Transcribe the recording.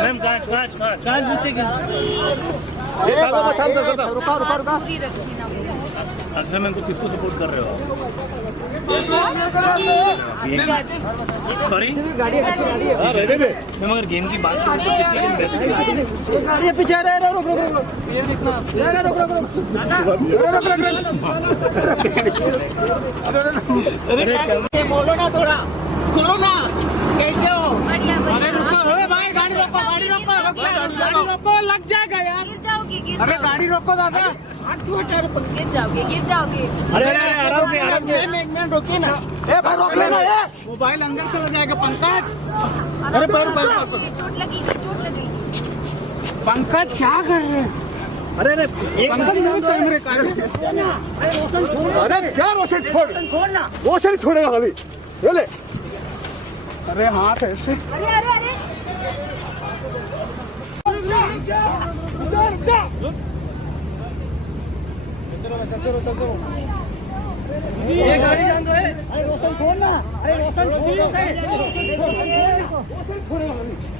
Ma'am कांच नीचे गिर। रुका। अच्छा मैम तो किसको सपोर्ट कर रहे हो? सॉरी मैम, अगर गेम की बात करूँ तो किसकी गेम बेस्ट है? गाड़ी पीछे रुक। बोलो ना थोड़ा, सुनो ना, कैसे हो? अरे रुको भाई, गाड़ी रोको, लग जाएगा यार। अरे गाड़ी रोको दादा, गिर जाओगे। अरे आराम से एक मिनट रोकिए ना। भाई रोक लेना, मोबाइल अंदर चला जाएगा पंकज। अरे चोट लगेगी। पंकज क्या कर रहे हैं? अरे क्या रोशन छोड़ना, रोशन छोड़ेगा खाली। बोले अरे हाथ ऐसे। ये गाड़ी जान दो। रोशन छोड़ना, रोशन छोड़ेगा।